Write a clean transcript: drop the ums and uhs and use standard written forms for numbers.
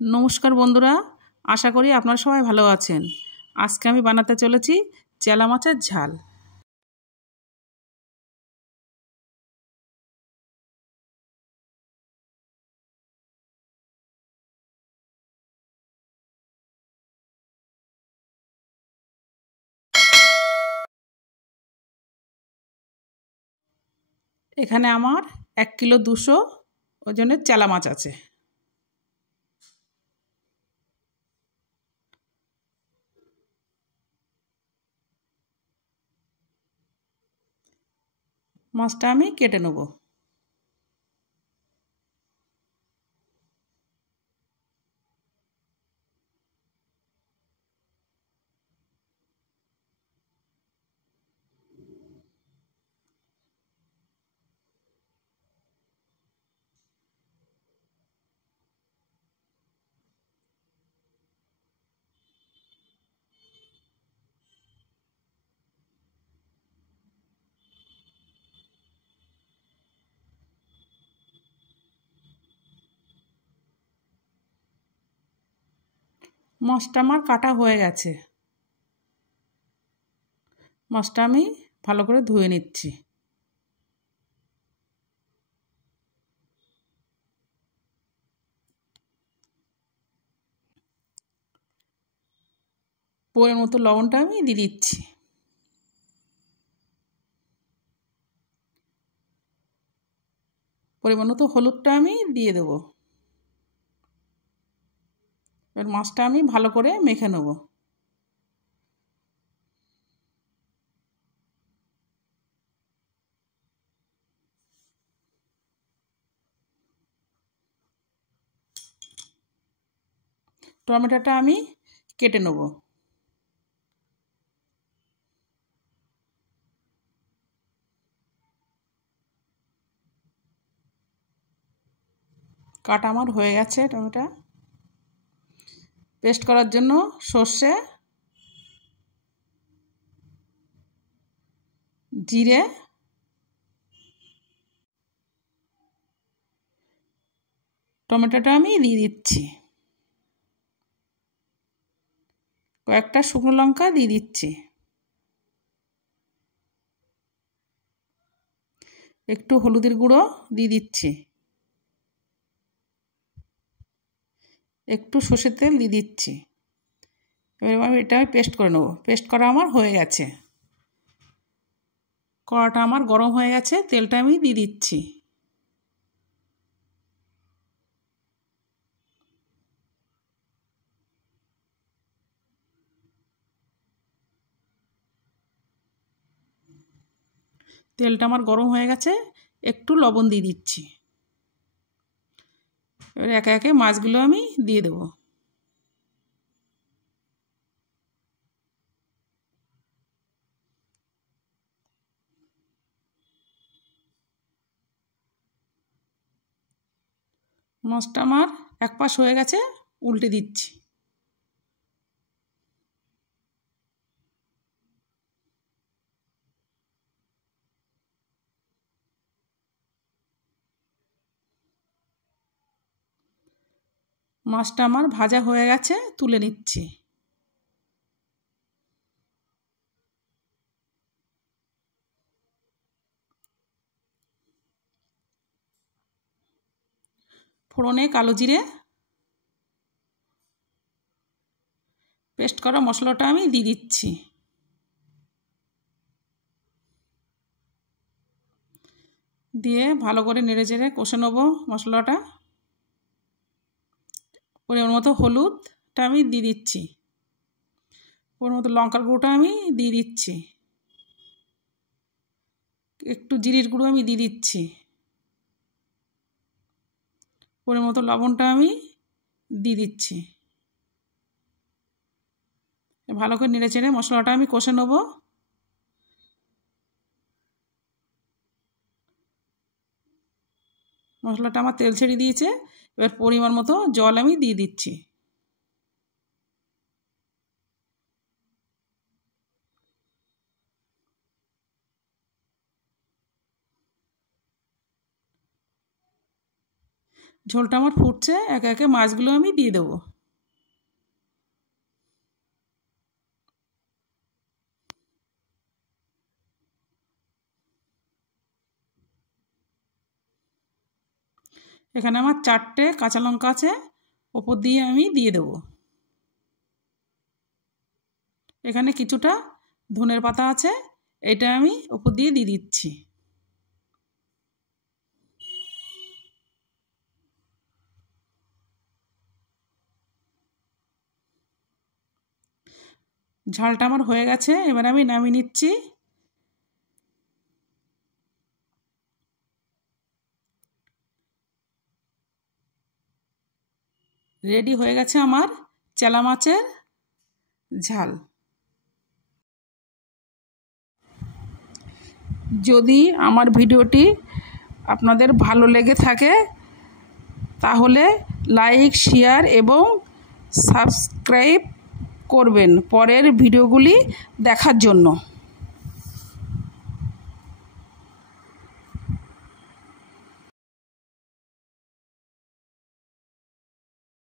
নমস্কার বন্ধুরা, আশা করি আপনারা সবাই ভালো আছেন। আজকে আমি বানাতে চলেছি চেলা মাছের ঝাল। এখানে আমার 1 কিলো 200 ওজনের চেলা মাছ আছে। মাছটা আমি কেটে নেব। মাছটা আমার কাটা হয়ে গেছে। মাছটা আমি ভালো করে ধুয়ে নিচ্ছি। পরিমাণ মতো লবণটা আমি দিয়ে দিচ্ছি। পরিমাণ মতো হলুদটা আমি দিয়ে দেবো। এবার মাছটা আমি ভালো করে মেখে নেব। টমেটোটা আমি কেটে নেব। কাটা আমার হয়ে গেছে টমেটো। পেস্ট করার জন্য সর্ষে, জিরে, টমেটোটা আমি দিয়ে দিচ্ছি। কয়েকটা শুকনো লঙ্কা দিয়ে দিচ্ছি। একটু হলুদের গুঁড়ো দিয়ে দিচ্ছি। একটু সর্ষের তেল দিয়ে দিচ্ছি। এবার এটা আমি পেস্ট করে নেব। পেস্ট করা আমার হয়ে গেছে। কড়াটা আমার গরম হয়ে গেছে, তেলটা আমি দিয়ে দিচ্ছি। তেলটা আমার গরম হয়ে গেছে, একটু লবণ দিয়ে দিচ্ছি। এবার একে একে মাছগুলো আমি দিয়ে দেবো। মাছটা আমার এক পাশ হয়ে গেছে, উল্টে দিচ্ছি। মাছটা আমার ভাজা হয়ে গেছে, তুলে নিচ্ছি। ফোড়নে কালো জিরে, পেস্ট করা মশলাটা আমি দিয়ে দিচ্ছি। দিয়ে ভালো করে নেড়ে চেড়ে কষে নেব মশলাটা। পরিমাণ মতো হলুদটা আমি দিয়ে দিচ্ছি। পরিমাণ মতো লঙ্কার গুঁড়োটা আমি দিয়ে দিচ্ছি। একটু জিরের গুঁড়ো আমি দিয়ে দিচ্ছি। পরিমাণ মতো লবণটা আমি দিয়ে দিচ্ছি। ভালো করে নেড়ে চেড়ে মশলাটা আমি কষে নেব। মশলাটা আমার তেল ছেড়ে দিয়েছে। এবার পরিমাণ মতো জল আমি দিয়ে দিচ্ছি। ঝোলটা আমার ফুটছে, একে একে মাছগুলো আমি দিয়ে দেবো। এখানে আমার 4টে কাঁচা লঙ্কা আছে, ওপর দিয়ে আমি দিয়ে দেবো। এখানে কিছুটা ধনের পাতা আছে, এটা আমি ওপর দিয়ে দিচ্ছি। ঝালটা আমার হয়ে গেছে, এবার আমি নামিয়ে নিচ্ছি। রেডি হয়ে গেছে আমার চেলা মাছের ঝাল। যদি আমার ভিডিওটি আপনাদের ভালো লেগে থাকে তাহলে লাইক, শেয়ার এবং সাবস্ক্রাইব করবেন পরের ভিডিওগুলি দেখার জন্য।